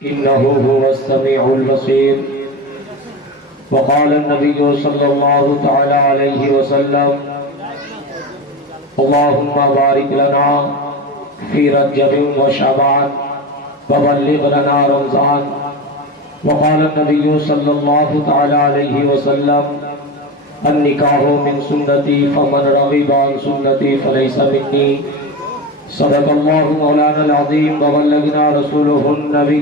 إنه هو السميع البصير. وقال النبي صلى الله تعالى عليه وسلم: اللهم بارك لنا في رجب وشعبان وبلغ لنا رمضان. وقال النبي صلى الله تعالى عليه وسلم: النکاح من سنتی فمن رغب عن سنتی فلیس منی. صدق اللہ مولانا العظیم وبلغنا رسوله النبی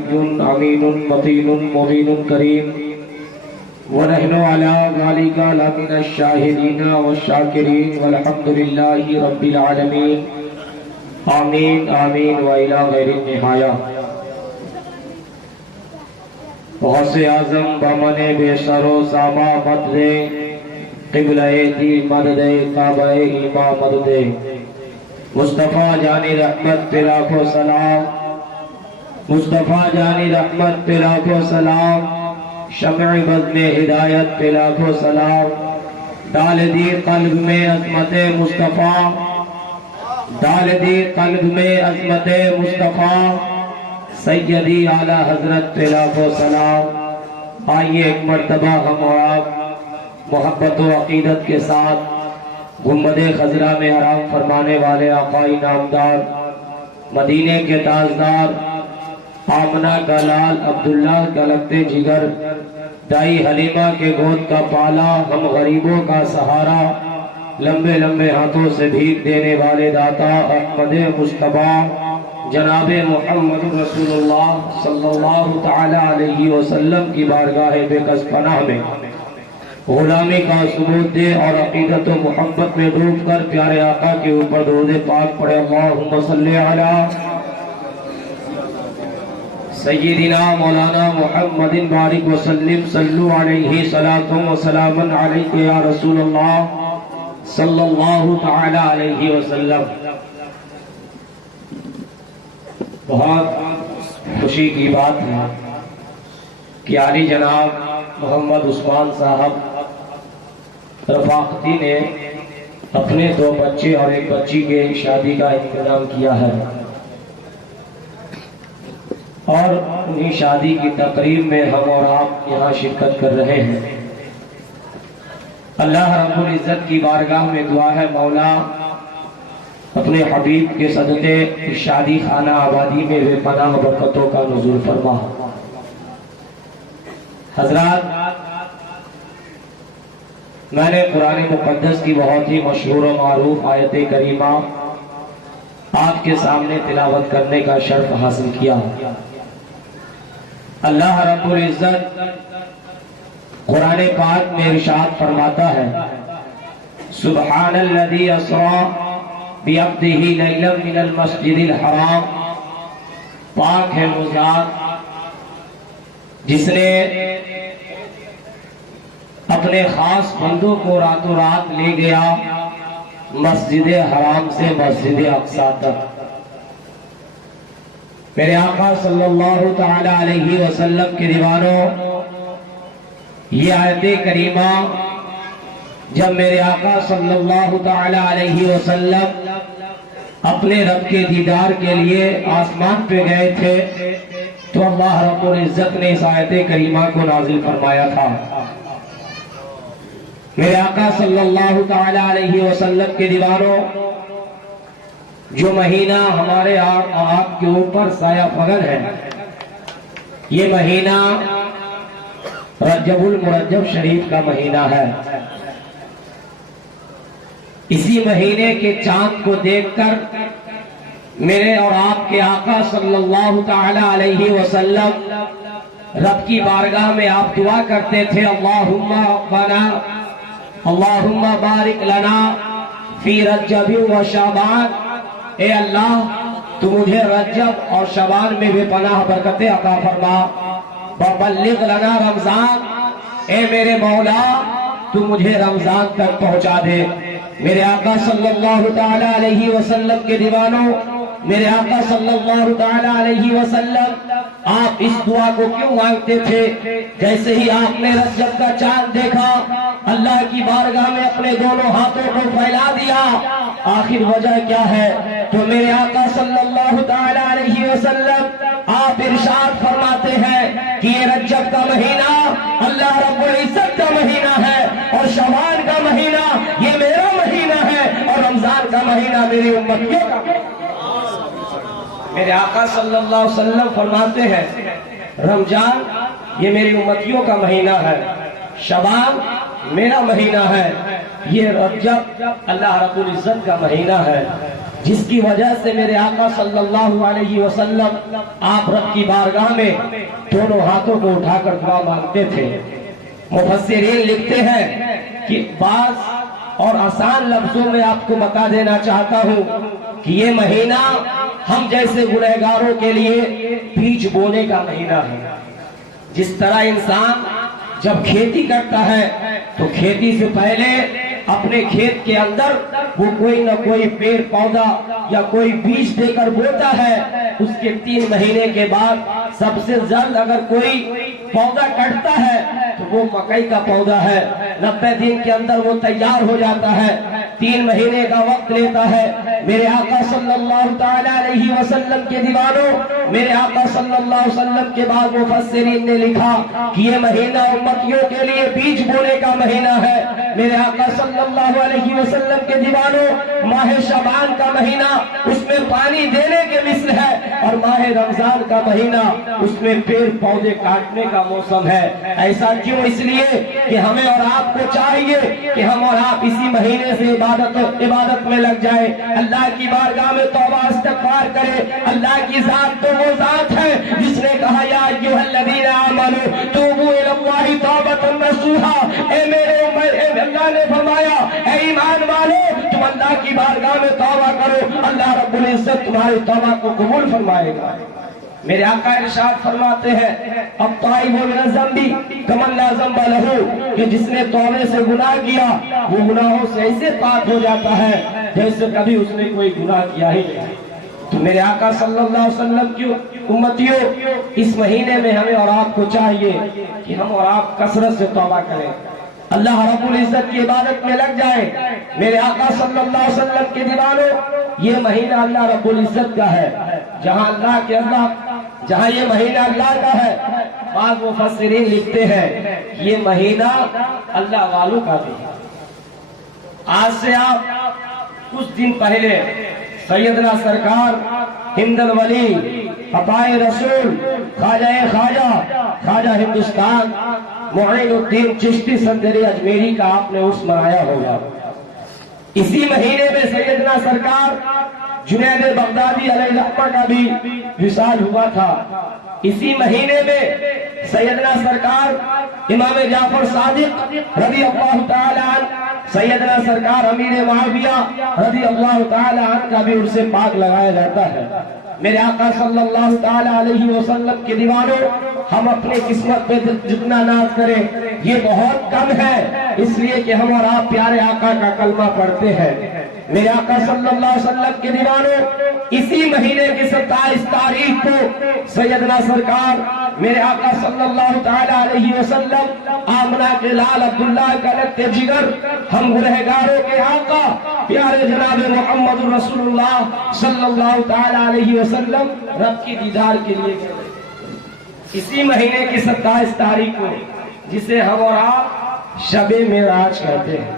امین متین مبین کریم. ونحن على ذلك لمن الشاہدین والشاکرین والحمد للہ رب العالمین. آمین آمین وإلی غیر النہایہ. غوث اعظم بمن بے سر و ساما مد دے، قبلہ دی مد دے، کعبہ ایما مد دے. مصطفیٰ جانی رحمت پہ لاکھوں سلام، مصطفیٰ جانی رحمت پہ لاکھوں سلام، شمع بزم ہدایت پہ لاکھوں سلام. ڈال دی قلب میں عظمت مصطفیٰ، ڈال دی قلب میں عظمت مصطفیٰ، سیدی اعلیٰ حضرت پہ لاکھوں سلام. آئیے ایک مرتبہ ہم اور آپ محبت و عقیدت کے ساتھ گنبد خضرا میں حرام فرمانے والے آقائی نامدار، مدینے کے تاجدار، آمنہ کا لال، عبداللہ کا لگتے جگر، دائی حلیمہ کے گود کا پالا، ہم غریبوں کا سہارا، لمبے لمبے ہاتھوں سے بھیک دینے والے داتا احمد مصطفیٰ جناب محمد رسول اللہ صلی اللہ تعالی علیہ وسلم کی بارگاہ بے کس پناہ میں غلامی کا ثبوت دے اور عقیدت و محبت میں ڈوب کر پیارے آقا کے اوپر درود پاک پڑھے. اللہم صلی علی سیدنا مولانا محمد بارک وسلم. صلو علیہ صلاۃ و سلام علیک یا رسول اللہ صلی اللہ تعالی علیہ وسلم. بہت خوشی کی بات ہے کہ عالی جناب محمد عثمان صاحب رفاقتی نے اپنے 2 بچے اور 1 بچی کے شادی کا انتظام کیا ہے، اور انہی شادی کی تقریب میں ہم اور آپ یہاں شرکت کر رہے ہیں. اللہ رب العزت کی بارگاہ میں دعا ہے، مولا اپنے حبیب کے صدقے اس شادی خانہ آبادی میں بے پناہ برکتوں کا نزول فرما. حضرات، میں نے قرآن مقدس کی بہت ہی مشہور و معروف آیت کریمہ آپ کے سامنے تلاوت کرنے کا شرف حاصل کیا. اللہ رب العزت قرآن پاک میں ارشاد فرماتا ہے: سبحان الذی اسریٰ بعبدہ لیلا من المسجد الحرام. پاک ہے وہ ذات جس نے اپنے خاص بندوں کو راتوں رات لے گیا مسجد حرام سے مسجد اقصی تک. میرے آقا صلی اللہ تعالی علیہ وسلم کے دیوانوں، یہ آیت کریمہ جب میرے آقا صلی اللہ تعالی علیہ وسلم اپنے رب کے دیدار کے لیے آسمان پہ گئے تھے تو اللہ رب العزت نے اس آیت کریمہ کو نازل فرمایا تھا. میرے آقا صلی اللہ تعالی علیہ وسلم کے دیوانوں، جو مہینہ ہمارے آپ کے اوپر سایہ فگن ہے، یہ مہینہ رجب المرجب شریف کا مہینہ ہے. اسی مہینے کے چاند کو دیکھ کر میرے اور آپ کے آقا صلی اللہ تعالی علیہ وسلم رب کی بارگاہ میں آپ دعا کرتے تھے: اللہم ربنا اللہم بارک لنا فی رجب و شعبان. اے اللہ، تو مجھے رجب اور شعبان میں بے پناہ برکتیں عطا فرما. وبلغ لنا رمضان. اے میرے مولا، تو مجھے رمضان تک پہنچا دے. میرے آقا صلی اللہ تعالی علیہ وسلم کے دیوانوں، میرے آقا صلی اللہ تعالی علیہ وسلم آپ اس دعا کو کیوں مانگتے تھے؟ جیسے ہی آپ نے رجب کا چاند دیکھا اللہ کی بارگاہ میں اپنے دونوں ہاتھوں کو پھیلا دیا، آخر وجہ کیا ہے؟ تو میرے آقا صلی اللہ تعالی علیہ وسلم آپ ارشاد فرماتے ہیں کہ یہ رجب کا مہینہ اللہ رب العزت کا مہینہ ہے، اور شعبان کا مہینہ یہ میرا مہینہ ہے، اور رمضان کا مہینہ میری امتیوں کا۔ میرے آقا صلی اللہ علیہ وسلم فرماتے ہیں رمضان یہ میری امتیوں کا مہینہ ہے، شعبان میرا مہینہ ہے، یہ رجب اللہ رب العزت کا مہینہ ہے، جس کی وجہ سے میرے آقا صلی اللہ علیہ وسلم آپ رب کی بارگاہ میں دونوں ہاتھوں کو اٹھا کر دعا مانگتے تھے۔ مفسرین لکھتے ہیں کہ بعض اور آسان لفظوں میں آپ کو بتا دینا چاہتا ہوں کہ یہ مہینہ ہم جیسے گنہگاروں کے لیے بیج بونے کا مہینہ ہے۔ جس طرح انسان جب کھیتی کرتا ہے تو کھیتی سے پہلے اپنے کھیت کے اندر وہ کوئی نہ کوئی پیڑ پودا یا کوئی بیج دے کر بوتا ہے، اس کے 3 مہینے کے بعد سب سے جلد اگر کوئی پودا کٹتا ہے تو وہ مکئی کا پودا ہے، 90 دن کے اندر وہ تیار ہو جاتا ہے، 3 مہینے کا وقت لیتا ہے۔ میرے آقا صلی اللہ تعالی علیہ وسلم کے دیوانوں، میرے آقا صلی اللہ علیہ وسلم کے بعد مفسرین نے لکھا کہ یہ مہینہ امتیوں کے لیے بیج بونے کا مہینہ ہے۔ میرے آقا صلی اللہ علیہ وسلم کے دیوانوں، ماہ شعبان کا مہینہ اس میں پانی دینے کے مثل ہے، اور ماہ رمضان کا مہینہ اس میں پیڑ پودے کاٹنے کا موسم ہے۔ ایسا کیوں؟ اس لیے کہ ہمیں اور آپ کو چاہیے کہ ہم اور آپ اسی مہینے سے عبادت میں لگ جائیں، اللہ کی بارگاہ میں توبہ استغفار کرے۔ اللہ کی ذات تو وہ ذات ہے جس نے کہا یا ایھا الذین آمنوا توبوا الی اللہ توبۃ نصوحا، اے اللہ نے فرمایا اے ایمان والو تم اللہ کی بارگاہ میں توبہ کرو، اللہ رب العزت تمہاری توبہ کو قبول فرمائے گا۔ میرے آقا ارشاد فرماتے ہیں التائب من الذنب کمن لا ذنب لہ، کہ جس نے توبے سے گناہ کیا وہ گناہوں سے ایسے پاک ہو جاتا ہے جیسے کبھی اس نے کوئی گناہ کیا ہی نہیں۔ تو میرے آقا صلی اللہ علیہ وسلم کی امتیوں، اس مہینے میں ہمیں اور آپ کو چاہیے کہ ہم اور آپ کثرت سے توبہ کریں، اللہ رب العزت کی عبادت میں لگ جائیں۔ میرے آقا صلی اللہ علیہ وسلم کے دیوانوں، یہ مہینہ اللہ رب العزت کا ہے، جہاں یہ مہینہ اللہ کا ہے، بعض مفسرین لکھتے ہیں یہ مہینہ اللہ والوں کا بھی ہے۔ آج سے آپ کچھ دن پہلے سیدنا سرکار ہند الولی عطائے رسول خواجہ ہندوستان معین الدین چشتی سندری اجمیری کا آپ نے عرس منایا ہوگا۔ اسی مہینے میں سیدنا سرکار جنید بغدادی علیہ الرحمہ کا بھی وصال ہوا تھا۔ اسی مہینے میں سیدنا سرکار امام جعفر صادق رضی اللہ تعالی عنہ، سیدنا سرکار امیر معاویہ رضی اللہ تعالی عنہ کا بھی عرس پاک لگایا جاتا ہے۔ میرے آقا صلی اللہ تعالی علیہ وسلم کے دیوانوں، ہم اپنے قسمت پہ جتنا ناز کریں یہ بہت کم ہے، اس لیے کہ ہم اور آپ پیارے آقا کا کلمہ پڑھتے ہیں۔ میرے آقا صلی اللہ علیہ وسلم کے دیوانوں، اسی مہینے کی 27 تاریخ کو سیدنا سرکار میرے آقا صلی اللہ تعالی علیہ وسلم آمنہ کے لال عبداللہ کا رت جگر، ہم گنہگاروں کے آقا پیارے جناب محمد رسول اللہ صلی اللہ تعالی علیہ وسلم رب کی دیدار کے لیے گئے۔ اسی مہینے کی 27 تاریخ کو، جسے ہم اور آپ شب معراج کہتے ہیں۔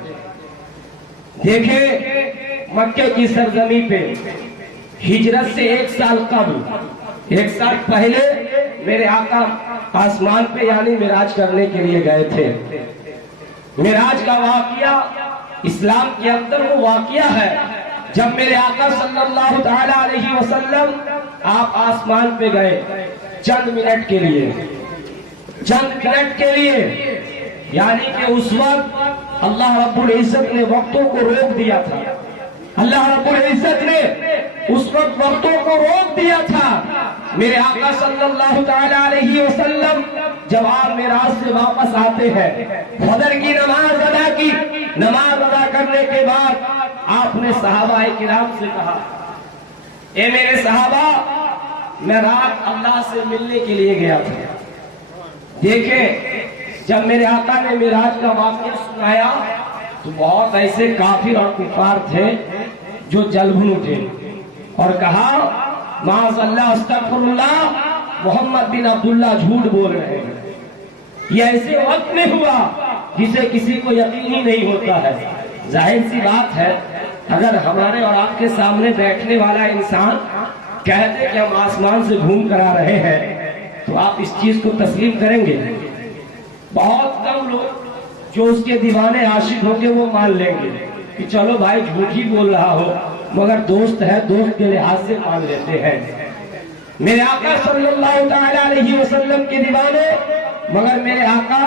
دیکھیں مکے کی سرزمین پہ ہجرت سے 1 سال قبل، 1 سال پہلے میرے آقا آسمان پہ یعنی معراج کرنے کے لیے گئے تھے۔ معراج کا واقعہ اسلام کے اندر وہ واقعہ ہے جب میرے آقا صلی اللہ تعالی علیہ وسلم آپ آسمان پہ گئے چند منٹ کے لیے، یعنی کہ اس وقت اللہ رب العزت نے وقتوں کو روک دیا تھا۔ اللہ رب العزت نے اس وقت وقتوں کو روک دیا تھا۔ میرے آقا صلی اللہ تعالی علیہ وسلم جب آپ معراج سے واپس آتے ہیں، فجر کی نماز ادا کی، نماز ادا کرنے کے بعد آپ نے صحابہ کرام سے کہا اے میرے صحابہ، میں رات اللہ سے ملنے کے لیے گیا تھا۔ دیکھیں، جب میرے آقا نے معراج کا واقعہ سنایا تو بہت ایسے کافر اور کفار تھے جو جل بھن اٹھے اور کہا معاذ اللہ استغفر اللہ، محمد بن عبداللہ جھوٹ بول رہے ہیں۔ یہ ایسے وقت میں ہوا جسے کسی کو یقین ہی نہیں ہوتا ہے۔ ظاہر سی بات ہے، اگر ہمارے اور آپ کے سامنے بیٹھنے والا انسان کہتے کہ ہم آسمان سے گھوم کر آ رہے ہیں تو آپ اس چیز کو تسلیم کریں گے؟ بہت کم لوگ جو اس کے دیوانے عاشق ہوں گے وہ مان لیں گے کہ چلو بھائی جھوٹ ہی بول رہا ہو، مگر دوست ہے، دوست کے لحاظ سے مان لیتے ہیں۔ میرے آقا صلی اللہ تعالی علیہ وسلم کے دیوانے، مگر میرے آقا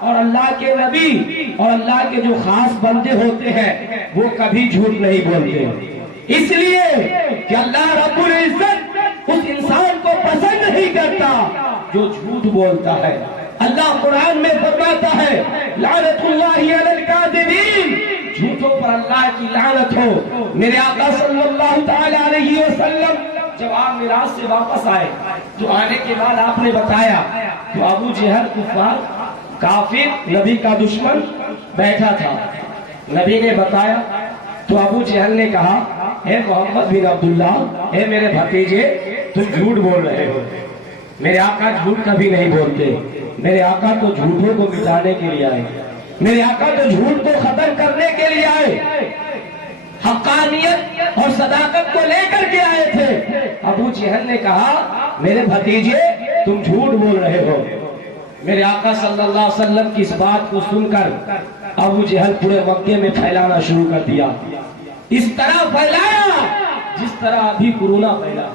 اور اللہ کے نبی اور اللہ کے جو خاص بندے ہوتے ہیں وہ کبھی جھوٹ نہیں بولتے، اس لیے کہ اللہ رب العزت اس انسان کو پسند نہیں کرتا جو جھوٹ بولتا ہے۔ اللہ قرآن میں فرماتا ہے لعنت اللہ علی الکاذبین، جھوٹوں پر اللہ کی لعنت ہو۔ میرے آقا صلی اللہ تعالی علیہ وسلم جب آپ معراج سے واپس آئے تو آنے کے بعد آپ نے بتایا تو ابو جہل کفار کافر نبی کا دشمن بیٹھا تھا۔ نبی نے بتایا تو ابو جہل نے کہا اے محمد بن عبداللہ، اے میرے بھتیجے، تم جھوٹ بول رہے ہو۔ میرے آقا جھوٹ کبھی نہیں بولتے، میرے آقا تو جھوٹوں کو مٹانے کے لیے آئے، میرے آقا تو جھوٹ کو ختم کرنے کے لیے آئے، حقانیت اور صداقت کو لے کر کے آئے تھے۔ ابو جہل نے کہا میرے بھتیجے تم جھوٹ بول رہے ہو۔ میرے آقا صلی اللہ علیہ وسلم کی اس بات کو سن کر ابو جہل پورے مکے میں پھیلانا شروع کر دیا، اس طرح پھیلایا جس طرح ابھی کورونا پھیلا۔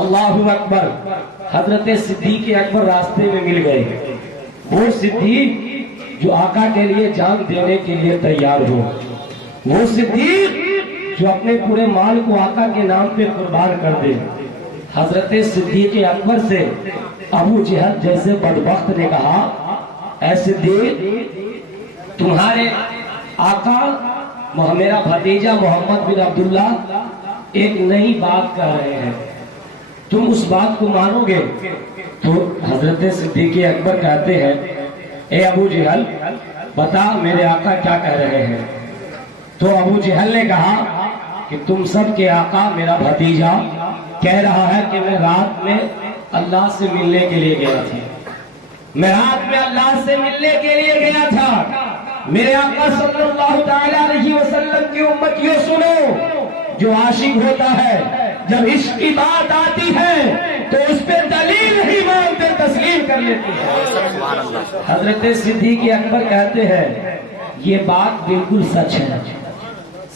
اللہ اکبر۔ حضرت صدیق اکبر راستے میں مل گئے، وہ صدیق جو آقا کے لیے جان دینے کے لیے تیار ہو، وہ صدیق جو اپنے پورے مال کو آقا کے نام پہ قربان کر دے۔ حضرت صدیق اکبر سے ابو جہل جیسے بدبخت نے کہا اے صدیق، تمہارے آقا میرا بھتیجا محمد بن عبداللہ ایک نئی بات کہہ رہے ہیں، تم اس بات کو مانو گے؟ تو حضرت صدیق اکبر کہتے ہیں اے ابو جہل بتا میرے آقا کیا کہہ رہے ہیں؟ تو ابو جہل نے کہا کہ تم سب کے آقا میرا بھتیجا کہہ رہا ہے کہ میں رات میں اللہ سے ملنے کے لیے گیا تھا، میں رات میں اللہ سے ملنے کے لیے گیا تھا۔ میرے آقا صلی اللہ تعالی علیہ وسلم کی امتیوں سنو، جو عاشق ہوتا ہے جب عشق کی بات آتی ہے تو اس پہ دلیل ہی مانتے تسلیم کر لیتے ہیں۔ حضرت صدیق اکبر کہتے ہیں یہ بات بالکل سچ ہے۔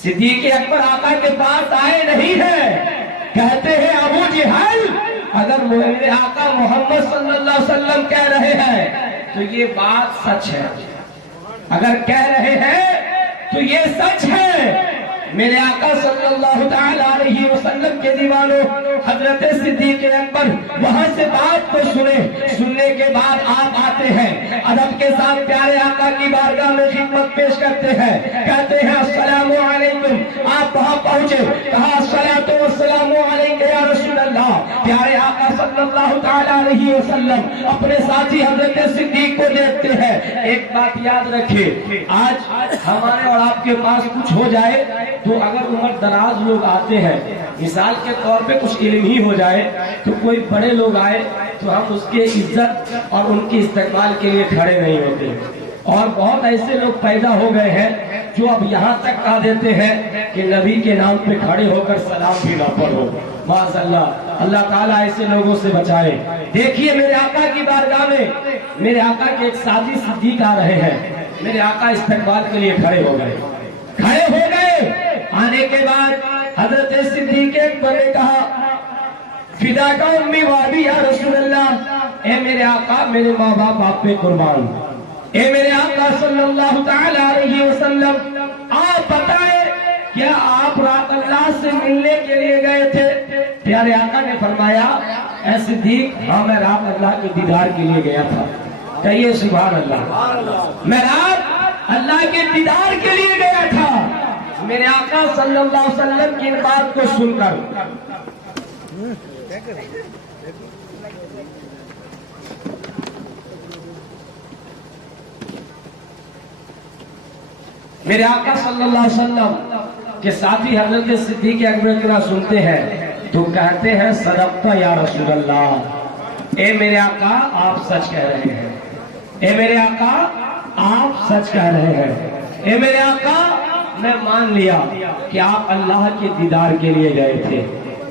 صدیق اکبر آقا کے پاس آئے نہیں ہیں، کہتے ہیں ابو جہل اگر میرے آقا محمد صلی اللہ علیہ وسلم کہہ رہے ہیں تو یہ بات سچ ہے، اگر کہہ رہے ہیں تو یہ سچ ہے۔ میرے آقا صلی اللہ تعالی علیہ وسلم کے دیوانوں، حضرت صدیق اکبر وہاں سے بات کو سننے کے بعد آپ آتے ہیں، ادب کے ساتھ پیارے آقا کی بارگاہ میں خدمت پیش کرتے ہیں، کہتے ہیں السلام علیکم۔ آپ وہاں پہنچے، کہا الصلاۃ والسلام علیک یا رسول اللہ۔ پیارے آقا صلی اللہ تعالی علیہ وسلم اپنے ساتھی حضرت صدیق کو دیکھتے ہیں۔ ایک بات یاد رکھے، آج ہمارے اور آپ کے پاس کچھ ہو جائے تو اگر عمر دراز لوگ آتے ہیں، مثال کے طور پہ کچھ علم ہی ہو جائے تو کوئی بڑے لوگ آئے تو ہم اس کے عزت اور ان کی استقبال کے لیے کھڑے نہیں ہوتے، اور بہت ایسے لوگ پیدا ہو گئے ہیں جو اب یہاں تک کہہ دیتے ہیں کہ نبی کے نام پہ کھڑے ہو کر سلام بھی نہ پڑھو۔ معاذ اللہ، اللہ تعالیٰ ایسے لوگوں سے بچائے۔ دیکھیے میرے آقا کی بارگاہ میں میرے آقا کے ایک ساتھی صدیق آ رہے ہیں، میرے آقا استقبال کے لیے کھڑے ہو گئے۔ آنے کے بعد حضرت صدیق اکبر نے کہا فداک امی و ابی یا رسول اللہ، اے میرے آقا میرے ماں باپ آپ پہ قربان، اے میرے آقا صلی اللہ تعالی علیہ وسلم آپ بتائیں کیا آپ رات اللہ سے ملنے کے لیے گئے تھے؟ پیارے آقا نے فرمایا اے صدیق ہاں میں رات اللہ کے دیدار کے لیے گیا تھا۔ کہیے سبحان اللہ، میں رات اللہ کے دیدار کے لیے گیا تھا۔ میرے آقا صلی اللہ علیہ وسلم کی ان بات کو سن کر میرے آقا صلی اللہ علیہ وسلم کے ساتھی حضرت صدیق اکبر سنتے ہیں تو کہتے ہیں صدقت یا رسول اللہ، اے میرے آقا آپ سچ کہہ رہے ہیں، اے میرے آقا آپ سچ کہہ رہے ہیں، اے میرے آقا میں مان لیا کہ آپ اللہ کے دیدار کے لیے گئے تھے،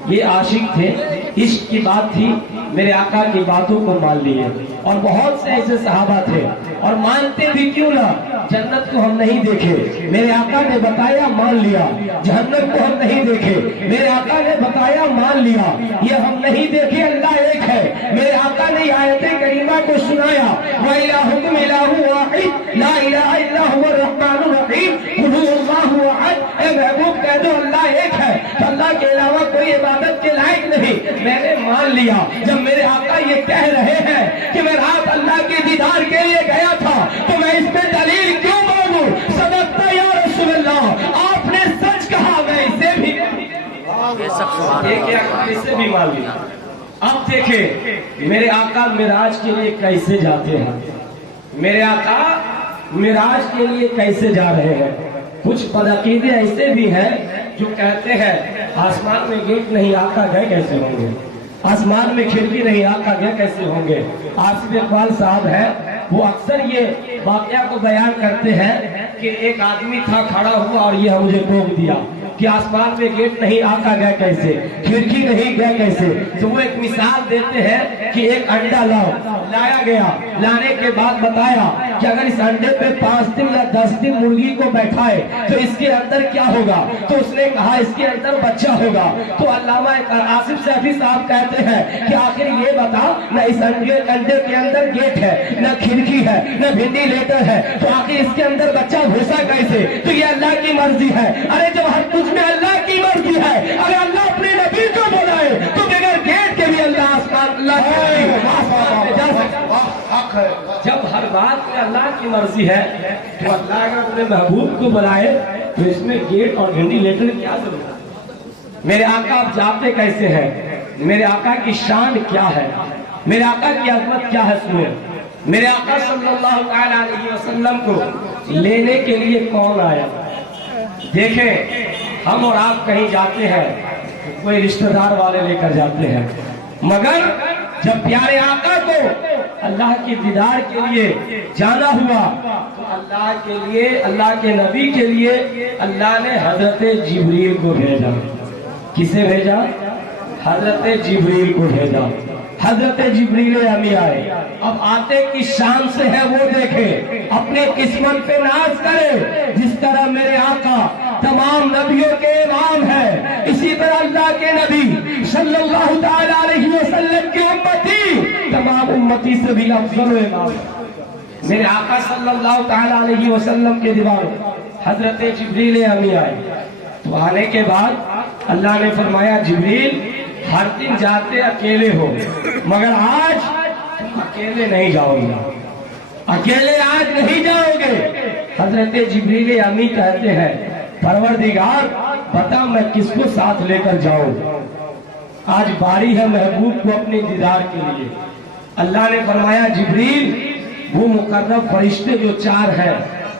یہ عاشق تھے، عشق کی بات تھی، میرے آقا کی باتوں کو مان لیے۔ اور بہت سے ایسے صحابہ تھے اور مانتے بھی کیوں نہ، جنت کو ہم نہیں دیکھے، میرے آقا نے بتایا مان لیا، جہنم کو ہم نہیں دیکھے، میرے آقا نے بتایا مان لیا، یہ ہم نہیں دیکھے اللہ ایک ہے، میرے آقا نے آیت کریمہ کو سنایا، وَإِلَٰهُكُمْ إِلَٰهٌ وَاحِدٌ لَا إِلَٰهَ إِلَّا هُوَ الرَّحْمَٰنُ الرَّحِيمُ قُلْ هُوَ اللَّهُ أَحَدٌ، اے محبوب کہہ دو اللہ ایک ہے، اللہ کے علاوہ کوئی عبادت کے لائق نہیں، میں نے مان لیا۔ جب میرے آقا یہ کہہ رہے ہیں کہ میں رات اللہ کے دیدار کے لیے گیا تھا تو میں اس پہ دلیل کیوں مانوں؟ صدقت یا رسول اللہ، آپ نے سچ کہا، میں اسے بھی اسے بھی مان لیا۔ اب دیکھیں میرے آقا معراج کے لیے کیسے جاتے ہیں، میرے آقا معراج کے لیے کیسے جا رہے ہیں۔ کچھ بدعقیدے ایسے بھی ہیں جو کہتے ہیں آسمان میں گیٹ نہیں، آقا گئے کیسے ہوں گے، آسمان میں کھڑکی نہیں، آقا گئے کیسے ہوں گے۔ آصف اقبال صاحب ہے، وہ اکثر یہ واقعہ کو بیان کرتے ہیں کہ ایک آدمی تھا کھڑا ہوا اور یہ مجھے ٹوک دیا کہ آسمان میں گیٹ نہیں، آقا گئے کیسے، کھڑکی نہیں، گئے کیسے۔ تو وہ ایک مثال دیتے ہیں کہ ایک انڈا لایا گیا، لانے کے بعد بتایا کہ اگر اس انڈے پہ 5 دن یا 10 دن مرغی کو بیٹھائے تو اس کے اندر کیا ہوگا، تو اس نے کہا اس کے اندر بچہ ہوگا۔ تو علامہ آصف سیفی صاحب کہتے ہیں کہ آخر یہ بتا، نہ اس انڈے کے اندر گیٹ ہے، نہ کھڑکی ہے، نہ وینٹیلیٹر ہے، تو آخر اس کے اندر بچہ گھسا کیسے؟ تو یہ اللہ کی مرضی ہے۔ ارے جب ہر کچھ میں اللہ کی مرضی ہے، اگر اللہ اپنے نبی کو بلائے تو بغیر گیٹ کے بھی اللہ آسمان اللہ جا سکتا ہے۔ جب ہر بات میں اللہ کی مرضی ہے تو اللہ اگر اپنے محبوب کو بلائے تو اس میں گیٹ اور وینٹیلیٹر کیا ضرورت ہے؟ میرے آقا آپ جاتے کیسے ہیں، میرے آقا کی شان کیا ہے، میرے آقا کی عظمت کیا ہے، سنیں۔ میرے آقا صلی اللہ علیہ وسلم کو لینے کے لیے کون آیا؟ دیکھیں ہم اور آپ کہیں جاتے ہیں کوئی رشتہ دار والے لے کر جاتے ہیں، مگر جب پیارے آقا کو اللہ کی دیدار کے لیے جانا ہوا تو اللہ کے لیے، اللہ کے نبی کے لیے اللہ نے حضرت جبریل کو بھیجا۔ کسے بھیجا؟ حضرت جبریل کو بھیجا۔ حضرت جبریل امی آئے، اب آتے کس شان سے ہے وہ دیکھیں، اپنے قسمت پہ ناز کرے۔ جس طرح میرے آقا تمام نبیوں کے امام ہے، اسی طرح اللہ کے نبی صلی اللہ تعالی علیہ وسلم کی امتی تمام امتی سے بھی افضل و امام ہے۔ میرے آقا صلی اللہ تعالی علیہ وسلم کے دیواروں حضرت جبریل امی آئے، تو آنے کے بعد اللہ نے فرمایا جبریل ہر دن جاتے اکیلے ہو، مگر آج تم اکیلے نہیں جاؤ گے، اکیلے آج نہیں جاؤ گے۔ حضرت جبریل امی کہتے ہیں پروردگار بتا میں کس کو ساتھ لے کر جاؤں، آج باری ہے محبوب کو اپنے دیدار کے لیے۔ اللہ نے فرمایا جبریل وہ مقرب فرشتے جو 4 ہیں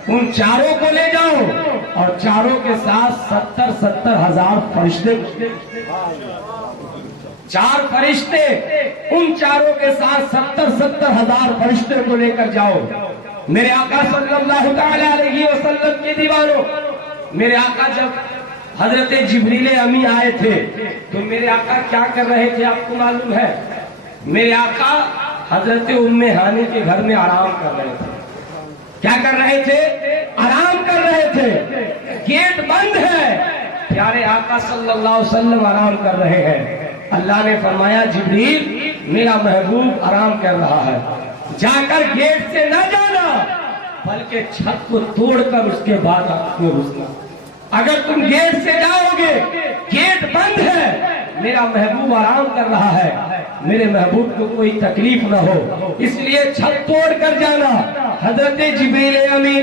ان چاروں کو لے جاؤ، اور چاروں کے ساتھ 70 ہزار فرشتے، 4 فرشتے، ان چاروں کے ساتھ 70 ہزار فرشتے کو لے کر جاؤ۔ میرے آقا صلی اللہ تعالی علیہ وسلم کے دیوانوں، میرے آقا جب حضرت جبریل امی آئے تھے تو میرے آقا کیا کر رہے تھے آپ کو معلوم ہے؟ میرے آقا حضرت ام ہانی کے گھر میں آرام کر رہے تھے۔ کیا کر رہے تھے؟ آرام کر رہے تھے، گیٹ بند ہے، پیارے آقا صلی اللہ علیہ وسلم آرام کر رہے ہیں۔ اللہ نے فرمایا جبریل میرا محبوب آرام کر رہا ہے، جا کر گیٹ سے نہ جانا بلکہ چھت کو توڑ کر اس کے بعد آپ میں گھسنا۔ اگر تم گیٹ سے جاؤ گے، گیٹ بند ہے، میرا محبوب آرام کر رہا ہے، میرے محبوب کو کوئی تکلیف نہ ہو، اس لیے چھت توڑ کر جانا۔ حضرت جبریل امی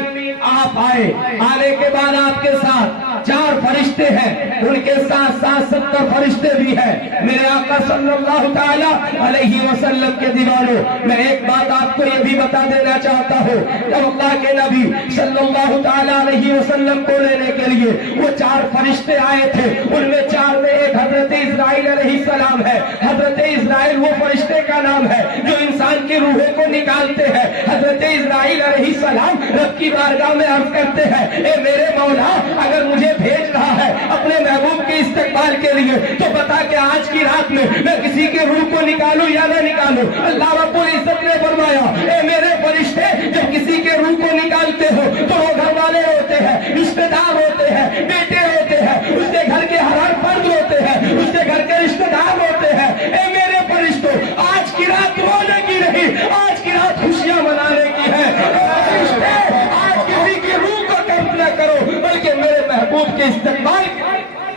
آپ آئے، آنے کے بعد آپ کے ساتھ 4 فرشتے ہیں، ان کے ساتھ 70 فرشتے بھی ہیں۔ میرے آقا صلی اللہ تعالی علیہ وسلم کے دیوانوں، میں ایک بات آپ کو یہ بھی بتا دینا چاہتا ہوں، جب اللہ کے نبی صلی اللہ تعالی علیہ وسلم کو لینے کے لیے وہ 4 فرشتے آئے تھے، ان میں 4 میں ایک حضرت اسرائیل علیہ السلام ہے۔ حضرت اسرائیل وہ فرشتے کا نام ہے جو انسان کی روحوں کو نکالتے ہیں۔ حضرت اسرائیل علیہ السلام رب کی بارگاہ میں عرض کرتے ہیں، اے میرے مولا، اگر مجھے بھیج رہا ہے اپنے محبوب کے استقبال کے لیے تو بتا کہ آج کی رات میں کسی کے روح کو نکالوں یا نہ نکالوں۔ اللہ رب العزت نے فرمایا، اے میرے فرشتے، جب کسی کے روح کو نکالتے ہو تو وہ گھر والے ہوتے ہیں، رشتے دار ہوتے ہیں، بیٹے ہوتے ہیں، اس کے گھر کے ہر فرد ہوتے ہیں، اس کے گھر کے رشتے دار ہوتے ہیں۔ اے میرے فرشتوں، آج کی رات رونے کی نہیں، آج کی رات خوشیاں منانے کی ہے۔ فرشتے، آج کسی کی روح کو قبض نہ کرو بلکہ میرے محبوب کے استقبال۔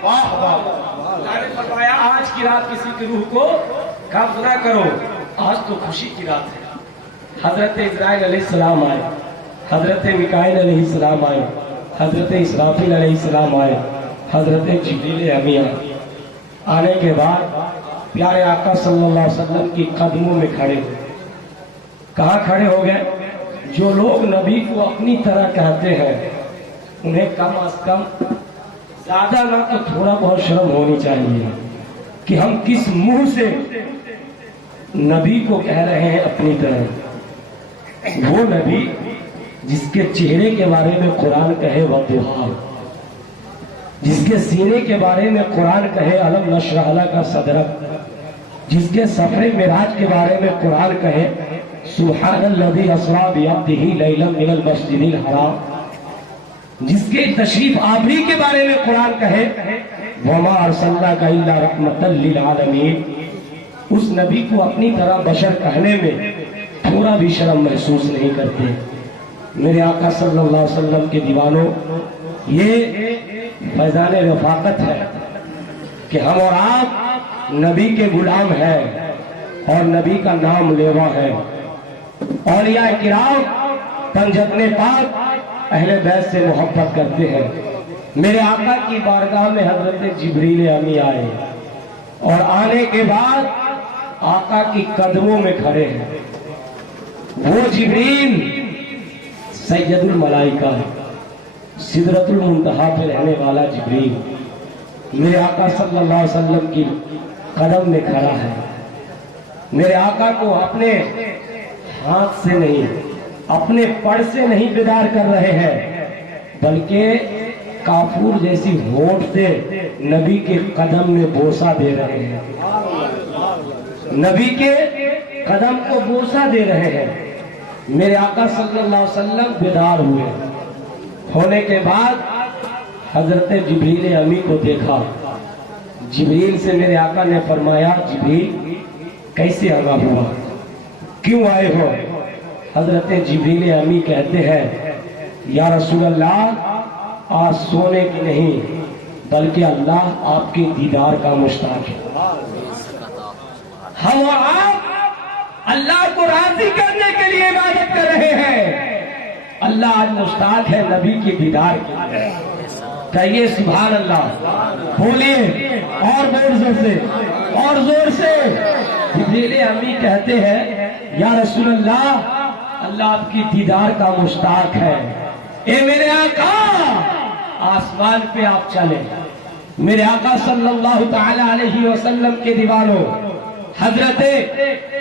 اللہ نے فرمایا، آج کی رات کسی کی روح کو قبض نہ کرو، آج تو خوشی کی رات ہے۔ حضرت اسرائیل علیہ السلام آئے، حضرت میکائیل علیہ السلام آئے، حضرت اسرافیل علیہ السلام آئے، حضرت جبریل امی آئے۔ آنے کے بعد پیارے آقا صلی اللہ علیہ وسلم کی قدموں میں کھڑے ہوئے۔ کہاں کھڑے ہو گئے؟ جو لوگ نبی کو اپنی طرح کہتے ہیں انہیں کم از کم زیادہ نہ تو تھوڑا بہت شرم ہونی چاہیے کہ ہم کس منہ سے نبی کو کہہ رہے ہیں اپنی طرح۔ وہ نبی جس کے چہرے کے بارے میں قرآن کہے وضحیٰ، جس کے سینے کے بارے میں قرآن کہے الم نشرح لک صدرک، جس کے سفر معراج کے بارے میں قرآن کہے سبحان الذی اسری بعبدہ لیلا من المسجد الحرام، جس کے تشریف آوری کے بارے میں قرآن کہے وما ارسلناک الا رحمۃ للعالمین، اس نبی کو اپنی طرح بشر کہنے میں تھوڑا بھی شرم محسوس نہیں کرتے۔ میرے آقا صلی اللہ علیہ وسلم کے دیوانوں، یہ فیضان رفاقت ہے کہ ہم اور آپ نبی کے غلام ہیں اور نبی کا نام لیوا ہے۔ اولیاء کرام پنجتن پاک اہل بیت سے محبت کرتے ہیں۔ میرے آقا کی بارگاہ میں حضرت جبریل امی آئے اور آنے کے بعد آقا کی قدموں میں کھڑے ہیں۔ وہ جبریل سید الملائکہ، سدرۃ المنتہا پہ رہنے والا جبریل میرے آقا صلی اللہ علیہ وسلم کی قدم میں کھڑا ہے۔ میرے آقا کو اپنے ہاتھ سے نہیں، اپنے پڑ سے نہیں بیدار کر رہے ہیں بلکہ کافور جیسی ہونٹ سے نبی کے قدم میں بوسہ دے رہے ہیں، نبی کے قدم کو بوسہ دے رہے ہیں۔ میرے آقا صلی اللہ علیہ وسلم بیدار ہوئے، ہونے کے بعد حضرت جبریل امی کو دیکھا۔ جبریل سے میرے آقا نے فرمایا، جبریل کیسے آگاہ ہوا، کیوں آئے ہو؟ حضرت جبریل امی کہتے ہیں، یا رسول اللہ، آج سونے کی نہیں بلکہ اللہ آپ کے دیدار کا مشتاق ہے۔ ہم اور آپ اللہ کو راضی کرنے کے لیے عبادت کر رہے ہیں، اللہ آج مشتاق ہے نبی کے دیدار کے۔ کہیے سبحان اللہ، بولیے اور زور سے، اور زور سے۔ جبریل امی کہتے ہیں، یا رسول اللہ، اللہ آپ کی دیدار کا مشتاق ہے۔ اے میرے آقا، آسمان پہ آپ چلیں۔ میرے آقا صلی اللہ تعالی علیہ وسلم کے دیوانوں، حضرت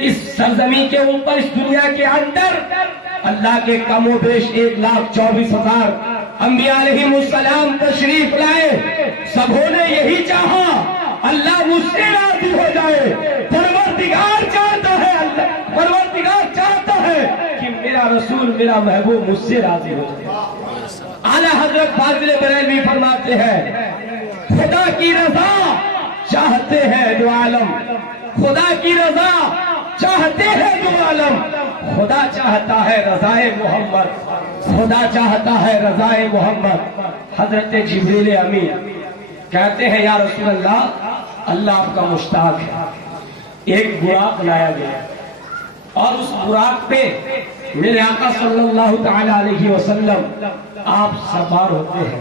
اس سرزمین کے اوپر، اس دنیا کے اندر اللہ کے کم و بیش 1,24,000 انبیاء علیہ السلام تشریف لائے۔ سبوں نے یہی چاہا اللہ مجھ سے راضی ہو جائے۔ پروردگار چاہتا ہے، اللہ پروردگار چاہتا ہے کہ میرا رسول، میرا محبوب مجھ سے راضی ہو جائے۔ اعلیٰ حضرت فاضل بریلوی فرماتے ہیں، خدا کی رضا چاہتے ہیں جو عالم، خدا کی رضا چاہتے ہیں جو عالم، خدا چاہتا ہے رضائے محمد، خدا چاہتا ہے رضائے محمد۔ حضرت جبریل امی کہتے ہیں، یا رسول اللہ، اللہ آپ کا مشتاق ہے۔ ایک براق لایا گیا اور اس براق پہ میرے آقا صلی اللہ تعالی علیہ وسلم آپ سوار ہوتے ہیں۔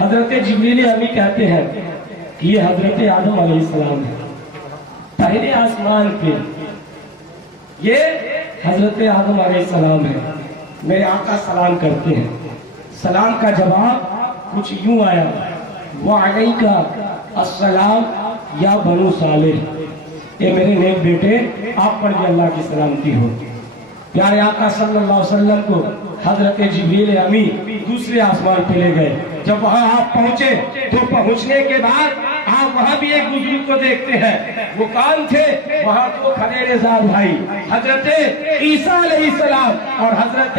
حضرت جبریل امی کہتے ہیں کہ یہ حضرت آدم علیہ السلام ہے، پہلے آسمان پہ یہ حضرت آدم علیہ السلام ہے۔ میرے آقا سلام کرتے ہیں، سلام کا جواب کچھ یوں آیا، وعلیکا السلام یا بنو صالح، اے میرے نیک بیٹے آپ پر بھی اللہ کی سلامتی ہو۔ پیارے آقا صلی اللہ علیہ وسلم کو حضرت جبریل امی دوسرے آسمان پہ لے گئے۔ جب وہاں آپ پہنچے تو پہنچنے کے بعد آپ وہاں بھی ایک بزرگ کو دیکھتے ہیں، وہ کون تھے؟ وہاں تو کھڑے رضا بھائی حضرت عیسیٰ علیہ السلام اور حضرت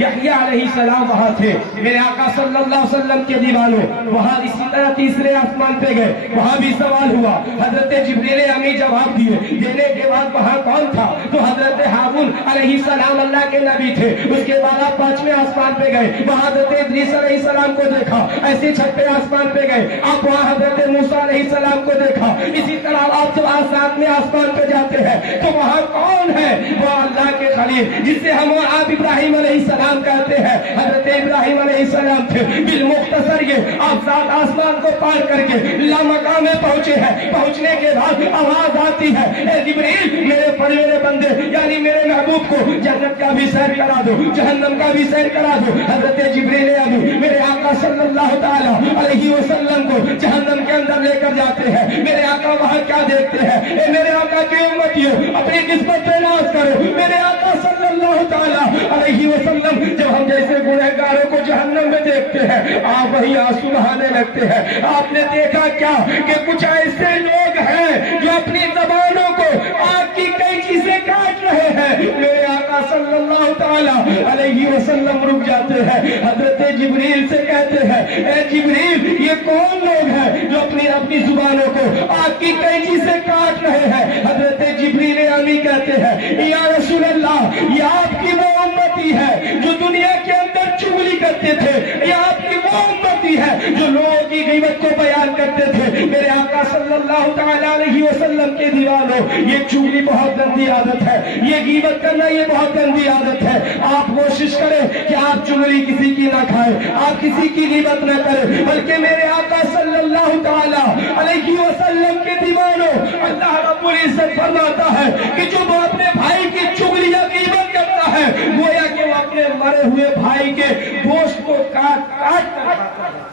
یحییٰ علیہ السلام وہاں تھے۔ میرے آقا صلی اللہ علیہ وسلم کے دیوانوں وہاں اسی طرح تیسرے آسمان پہ گئے، وہاں بھی سوال ہوا، حضرت جبریل امی جواب دیے، دینے کے بعد وہاں کون تھا؟ تو حضرت ہارون علیہ السلام اللہ کے نبی تھے۔ اس کے بعد آپ پانچویں آسمان پہ گئے، وہاں حضرت ادریس علیہ السلام کو دیکھا، ایسے چھٹے آسمان پہ گئے، آپ وہاں حضرت موسیٰ علیہ السلام کو دیکھا۔ اسی طرح آپ جب ساتویں آسمان پہ جاتے ہیں تو وہاں کون ہے؟ وہ اللہ کے خلیل جسے ہم اور آپ ابراہیم علیہ السلام کہتے ہیں، حضرت ابراہیم علیہ السلام تھے۔ بالمختصر یہ آپ سات آسمان کو پار کر کے لامقام میں پہنچے ہیں۔ پہنچنے کے بعد آواز آتی ہے، اے جبریل میرے پریوے بندے یعنی میرے محبوب کو جنت کا بھی سیر کرا دو، جہنم کا بھی سیر کرا دو۔ حضرت جبریل ابھی میرے آقا صلی اللہ تعالی علیہ وسلم کو جہنم کے اندر لے کر جاتے ہیں۔ میرے آقا وہاں کیا دیکھتے ہیں؟ اے میرے آقا کی امتیوں اپنی قسمت پہ ناز کرو۔ میرے آقا صلی اللہ تعالی علیہ وسلم جب ہم جیسے گنہگاروں کو جہنم میں دیکھتے ہیں آپ وہی آنسو بہانے لگتے ہیں۔ آپ نے دیکھا کیا کہ کچھ ایسے لوگ ہیں جو اپنی زبانوں کو آگ کی قینچی سے کاٹ رہے ہیں۔ میرے آقا صلی اللہ تعالی علیہ وسلم رک جاتے ہیں، حضرت جبریل سے کہتے ہیں، اے جبریل یہ کون لوگ ہیں جو اپنی زبانوں کو آگ کی قینچی سے کاٹ رہے ہیں؟ حضرت جبریل امی کہتے ہیں، یا رسول اللہ یہ آپ کی وہ امتی ہے جو دنیا کے اندر چغلی کرتے تھے، یہ آپ کی وہ امتی ہے جو لوگوں کی غیبت کو بیان کرتے تھے۔ میرے آقا صلی اللہ تعالی علیہ وسلم کے دیوانوں یہ چغلی بہت گندی عادت ہے، یہ غیبت کرنا یہ بہت گندی عادت ہے۔ آپ کوشش کریں کہ آپ چغلی کسی کی نہ کھائیں، آپ کسی کی غیبت نہ کریں، بلکہ میرے آقا صلی اللہ تعالی علیہ وسلم کے دیوانوں اللہ رب العزت فرماتا ہے کہ جو وہ اپنے بھائی کی چغلی یا غیبت کرتا ہے گویا کہ وہ اپنے مرے ہوئے بھائی کے گوشت کو کاٹ کاٹ کر کھاتا ہے۔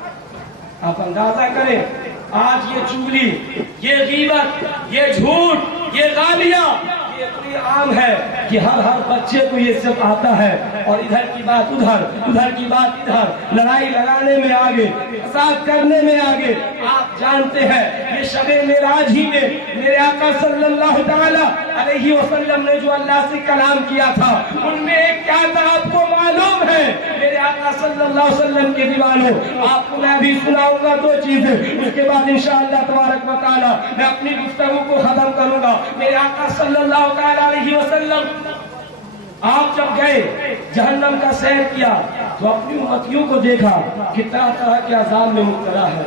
آپ اندازہ کریں آج یہ چغلی، یہ غیبت، یہ جھوٹ، یہ گالیاں یہ اتنی عام ہے کہ ہر بچے کو یہ سب آتا ہے، اور ادھر کی بات ادھر، ادھر کی بات ادھر، لڑائی لڑانے میں آگے، فساد کرنے میں آگے۔ آپ جانتے ہیں یہ شب معراج ہی میں میرے آقا صلی اللہ تعالی علیہ وسلم نے جو اللہ سے کلام کیا تھا ان میں ایک کیا تھا آپ کو معلوم ہے؟ میرے آقا صلی اللہ علیہ وسلم کے دیوانوں آپ کو میں بھی سناؤں گا دو چیزیں، اس کے بعد انشاءاللہ تبارک و تعالی میں اپنی گفتگو کو ختم کروں گا۔ میرے آقا صلی اللہ تعالی علیہ وسلم آپ جب گئے جہنم کا سیر کیا تو اپنی امتیوں کو دیکھا کہ طرح طرح کے عذاب میں مبتلا ہے۔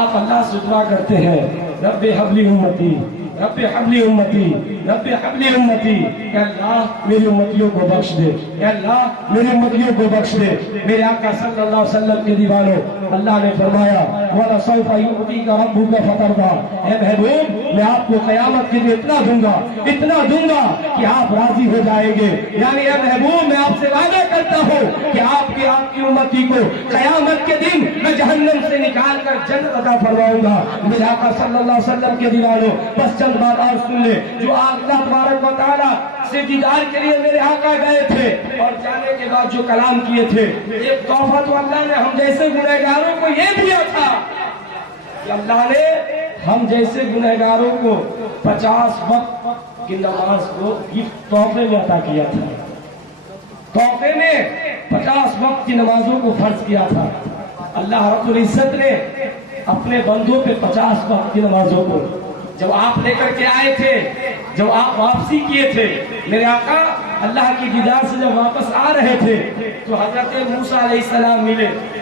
آپ اللہ سے دعا کرتے ہیں، رب حبلی امتی، رب حبلی امتی، رب حبلی امتی، اے اللہ میری امتیوں کو بخش دے، اے اللہ میری امتیوں کو بخش دے۔ میرے آقا صلی اللہ علیہ وسلم کے دیوانوں اللہ نے فرمایا وَلَسَوْفَ يُؤْتِيكَ رَبُّكَ فَتَرْضَىٰ، اے محبوب میں آپ کو قیامت کے لیے اتنا دوں گا کہ آپ راضی ہو جائیں گے۔ یعنی اے محبوب میں آپ سے وعدہ کرتا ہوں کہ آپ کی امتی کو قیامت کے دن میں جہنم سے نکال کر جنت عطا فرماؤں گا۔ میرے آقا صلی اللہ علیہ وسلم کے دیوانوں بس چند بات اور سن لے، جو اللہ تبارک و تعالیٰ سے دیدار کے لیے میرے آقا گئے تھے اور جانے کے بعد جو کلام کیے تھے، ایک تحفہ تو اللہ نے ہم جیسے گنہگاروں کو یہ دیا تھا کہ اللہ نے ہم جیسے گنہگاروں کو 50 وقت کی نماز کو تحفے میں عطا کیا تھا۔ تحفے میں 50 وقت کی نمازوں کو فرض کیا تھا۔ اللہ رب العزت نے اپنے بندوں پہ 50 وقت کی نمازوں کو جب آپ لے کر کے آئے تھے، جب آپ واپسی کیے تھے، میرے آقا اللہ کی دیدار سے جب واپس آ رہے تھے تو حضرت موسیٰ علیہ السلام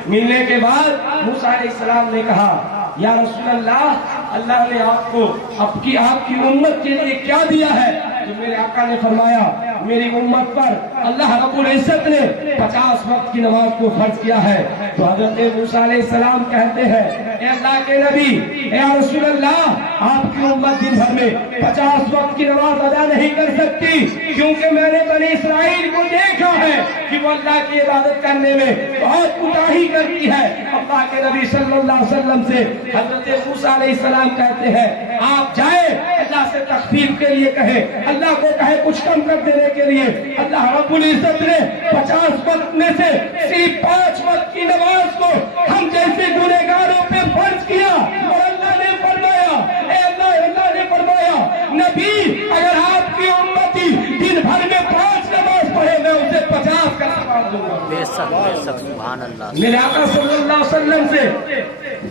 ملنے کے بعد موسیٰ علیہ السلام نے کہا یا رسول اللہ، اللہ نے آپ کو آپ کی امت کے لیے کیا دیا ہے؟ تو میرے آقا نے فرمایا میری امت پر اللہ رب العزت نے 50 وقت کی نماز کو فرض کیا ہے. تو حضرت موسیٰ علیہ السلام کہتے ہیں اے اللہ کے نبی، اے رسول اللہ، آپ کی امت دن بھر میں 50 وقت کی نماز ادا نہیں کر سکتی، کیونکہ میں نے بنی اسرائیل کو دیکھا ہے کہ وہ اللہ کی عبادت کرنے میں بہت کوتاہی کرتی ہے. اللہ کے نبی صلی اللہ علیہ وسلم سے حضرت موسیٰ علیہ السلام کہتے ہیں آپ جائیں اللہ سے تخفیف کے لیے کہیں، اللہ کو کہے کچھ کم کر دینے کے لیے. اللہ رب العزت نے 50 وقت میں سے صرف 5 وقت کی نماز کو ہم جیسے گنہگاروں پہ فرض کیا، اور اللہ نے فرمایا اے اللہ نے فرمایا نبی اگر آپ کی امتی دن بھر میں 5 نماز پڑھے میں اسے 50 کا ثواب دوں گا. بے شک سبحان اللہ. میرے آقا صلی اللہ علیہ وسلم سے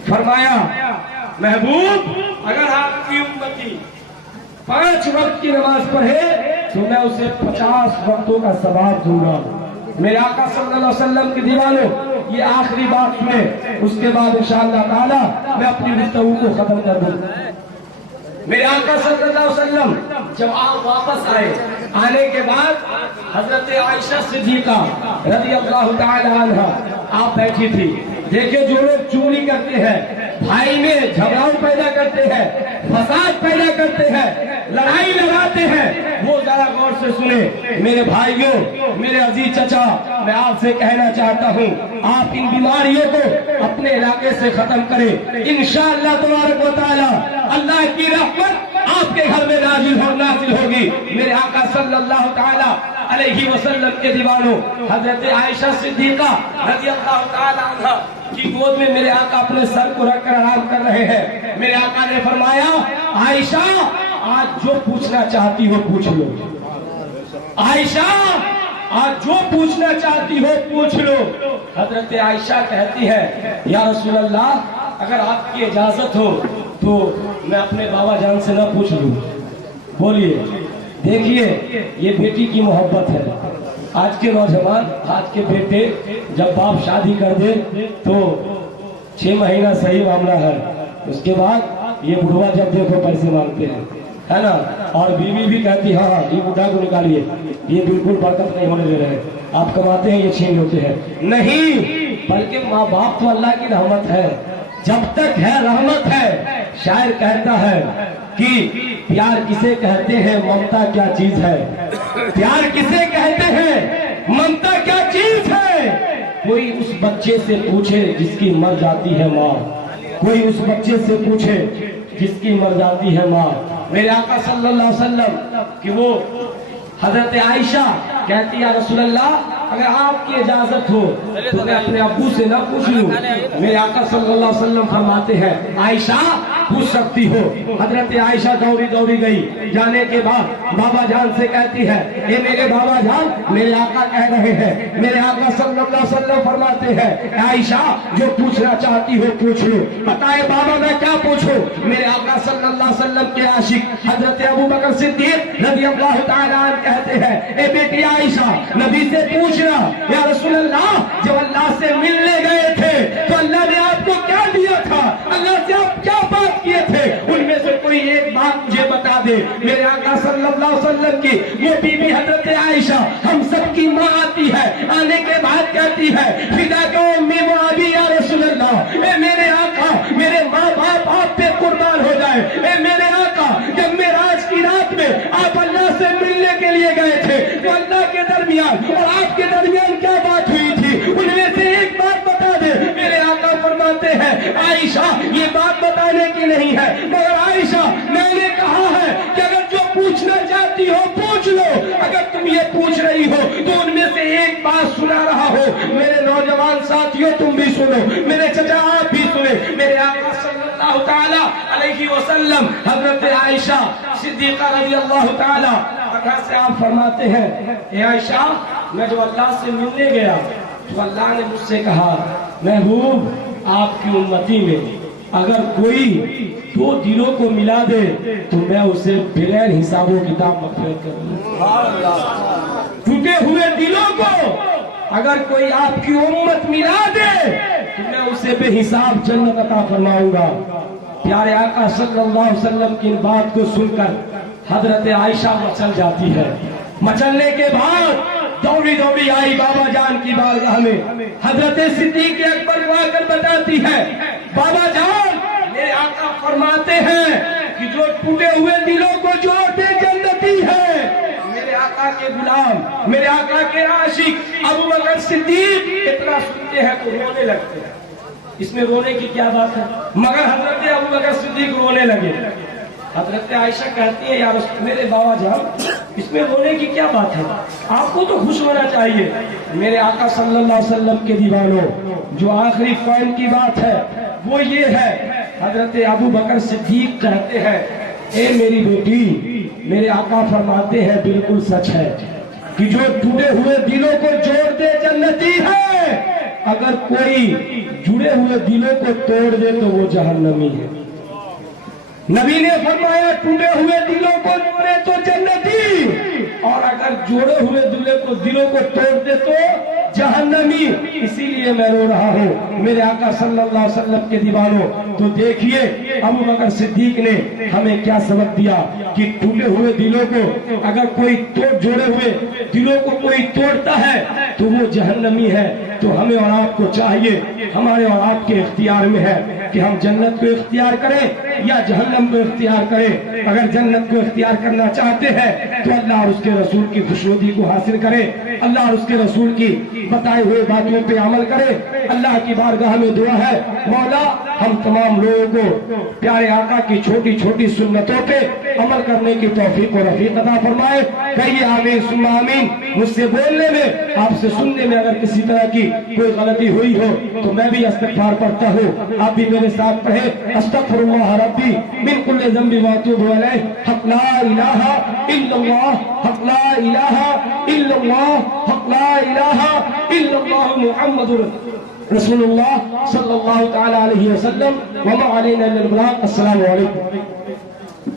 فرمایا محبوب اگر آپ کی امتی 5 وقت کی نماز پڑھے تو میں اسے 50 وقتوں کا ثواب دوں گا. میرے آقا صلی اللہ علیہ وسلم کے دیوانوں یہ آخری بات سنیں، اس کے بعد انشاءاللہ تعالی میں اپنی گفتگو کو ختم کر دوں. میرے آقا صلی اللہ علیہ وسلم جب آپ واپس آئے، آنے کے بعد حضرت عائشہ صدیقہ رضی اللہ تعالی عنہ آپ بیٹھی تھی. دیکھیں جو لوگ چوری کرتے ہیں، بھائی میں جھگڑاؤ پیدا کرتے ہیں، فساد پیدا کرتے ہیں، لڑائی لگاتے ہیں، وہ ذرا غور سے سنیں. میرے بھائیوں، میرے عزیز چچا، میں آپ سے کہنا چاہتا ہوں آپ ان بیماریوں کو اپنے علاقے سے ختم کریں. انشاءاللہ تبارک و تعالی اللہ کی رحمت آپ کے گھر میں نازل ہوگی. میرے آقا صلی اللہ تعالی علیہ وسلم کے دیوانوں حضرت عائشہ صدیقہ رضی اللہ تعالی عنہ کی گود میں میرے آقا اپنے سر کو رکھ کر آرام کر رہے ہیں. میرے آقا نے فرمایا عائشہ آج جو پوچھنا چاہتی ہو پوچھ لو. عائشہ آج جو پوچھنا چاہتی ہو پوچھ لو. حضرت عائشہ کہتی ہے یا رسول اللہ اگر آپ کی اجازت ہو تو میں اپنے بابا جان سے نہ پوچھ لوں. بولیے. دیکھیے یہ بیٹی کی محبت ہے. آج کے نوجوان، آج کے بیٹے جب باپ شادی کر دے تو 6 مہینہ صحیح معاملہ ہے، اس کے بعد یہ بڑھوا جب دیکھو پیسے مانگتے ہیں، ہے نا. اور بیوی بھی کہتی ہاں یہ بڑھا کو نکالیے، یہ بالکل برکت نہیں ہونے دے رہے، آپ کماتے ہیں یہ چھین ہوتے ہیں. نہیں، بلکہ ماں باپ تو اللہ کی رحمت ہے، جب تک ہے رحمت ہے. شاعر کہتا ہے کہ پیار کسے کہتے ہیں ممتا کیا چیز ہے. پیار کسے کہتے ہیں ممتا کیا چیز ہے. کوئی اس بچے سے پوچھے جس کی مر جاتی ہے ماں، کوئی اس بچے سے پوچھے جس کی مر جاتی ہے ماں. میرے آقا صلی اللہ علیہ وسلم کہ وہ حضرت عائشہ کہتی یا رسول اللہ اگر آپ کی اجازت ہو تو میں اپنے ابو سے نہ پوچھ لوں. میرے آقا صلی اللہ علیہ وسلم فرماتے ہیں عائشہ پوچھ سکتی ہو. حضرت عائشہ دوڑی گئی. جانے کے بعد بابا جان سے کہتی ہے اے میرے بابا جان میرے آقا کہہ رہے ہیں. میرے آقا صلی اللہ علیہ وسلم فرماتے ہیں عائشہ جو پوچھنا چاہتی ہو پوچھ لو. بتائے بابا میں کیا پوچھوں. میرے آقا صلی اللہ علیہ وسلم کے عاشق حضرت ابو بکر صدیق رضی اللہ تعالی عنہ کہتے ہیں اے بیٹی عائشہ نبی سے پوچھنا یا رسول اللہ جب اللہ سے ملنے گئے تھے تو اللہ نے آپ کو کیا دیا تھا، اللہ سے آپ کیا بات کیے تھے، ان میں سے کوئی ایک بات مجھے بتا دے. میرے آقا صلی اللہ علیہ وسلم کی وہ بی بی حضرت عائشہ ہم سب کی ماں آتی ہے. آنے کے بعد کہتی ہے فداک امی و ابی یا رسول اللہ، اے میرے آقا میرے ماں باپ آپ پہ قربان ہو جائے. اے میرے آقا جب معراج کی رات میں آپ اللہ سے ملنے کے لیے گئے تھے تو اللہ کے درمیان اور آپ کے درمیان کیا بات ہوئی تھی، ان میں سے ایک بات بتا دے. میرے آقا فرماتے ہیں عائشہ یہ بات بتانے کی نہیں ہے، مگر عائشہ میں نے کہا ہے کہ اگر جو پوچھنا چاہتی ہو پوچھ لو. اگر تم یہ پوچھ رہی ہو تو ان میں سے ایک بات سنا رہا ہو. میرے نوجوان ساتھیوں تم بھی سنو، میرے چچا آپ بھی سنیں. میرے آقا صلی اللہ تعالی علیہ وسلم حضرت عائشہ صدیقہ رضی اللہ تعالی عنہا سے آپ فرماتے ہیں اے عائشہ میں جو اللہ سے ملنے گیا تو اللہ نے مجھ سے کہا محبوب آپ کی امتی میں اگر کوئی 2 دلوں کو ملا دے تو میں اسے بغیر حساب و کتاب مغفرت کر دوں. ٹوٹے ہوئے دلوں کو اگر کوئی آپ کی امت ملا دے تو میں اسے بے حساب جنت عطا فرماؤں گا. پیارے آقا صلی اللہ علیہ وسلم کی بات کو سن کر حضرت عائشہ مچل جاتی ہے. مچلنے کے بعد دوڑی دوڑی آئی بابا جان کی بارگاہ میں. حضرت صدیق اکبر آ کر بتاتی ہے بابا جان میرے آقا فرماتے ہیں کہ جو ٹوٹے ہوئے دلوں کو جوڑتے جنتی ہے. میرے آقا کے غلام میرے آقا کے عاشق ابو بکر صدیق اتنا سنتے ہیں تو رونے لگتے ہیں. اس میں رونے کی کیا بات ہے؟ مگر حضرت ابو بکر صدیق رونے لگے. حضرت عائشہ کہتی ہے یا رسول میرے بابا جان اس میں رونے کی کیا بات ہے؟ آپ کو تو خوش ہونا چاہیے. میرے آقا صلی اللہ علیہ وسلم کے دیوانوں جو آخری پوائنٹ کی بات ہے وہ یہ ہے حضرت ابو بکر صدیق کہتے ہیں اے میری بیٹی میرے آقا فرماتے ہیں بالکل سچ ہے کہ جو ٹوٹے ہوئے دلوں کو جوڑ دے جنتی ہے. اگر کوئی جڑے ہوئے دلوں کو توڑ دے تو وہ جہنمی ہے. نبی نے فرمایا ٹوٹے ہوئے دلوں کو جوڑے تو جنتی اور اگر جوڑے ہوئے دلوں کو توڑ دے تو جہنمی. اسی لیے میں رو رہا ہوں میرے آقا صلی اللہ علیہ وسلم کے دیوانوں. تو دیکھیے ابو بکر صدیق نے ہمیں کیا سبق دیا کہ ٹوٹے ہوئے دلوں کو اگر کوئی جوڑے ہوئے دلوں کو کوئی توڑتا ہے تو وہ جہنمی ہے. تو ہمیں اور آپ کو چاہیے ہمارے اور آپ کے اختیار میں ہے کہ ہم جنت کو اختیار کریں یا جہنم کو اختیار کریں. اگر جنت کو اختیار کرنا چاہتے ہیں تو اللہ اور اس کے رسول کی خوشنودی کو حاصل کریں. اللہ اور اس کے رسول کی بتائے ہوئے باتوں پہ عمل کریں. اللہ کی بارگاہ میں دعا ہے مولا ہم تمام لوگوں کو پیارے آقا کی چھوٹی چھوٹی سنتوں پہ عمل کرنے کی توفیق و رفیق عطا فرمائے. کہیے آمین ثم آمین. مجھ سے بولنے میں آپ سے سننے میں اگر کسی طرح کی کوئی غلطی ہوئی ہو تو میں بھی استغفار پڑھتا ہوں. آپ بھی میرے ساتھ پڑھیں استغفر اللہ ربی من کل ذنب واتوب الیہ حق لا الہ الا اللہ حق لا الہ الا اللہ حق لا الہ الا اللہ محمد رسول اللہ صلی اللہ تعالی علیہ وسلم وما علینا الا البلاغ. السلام علیکم.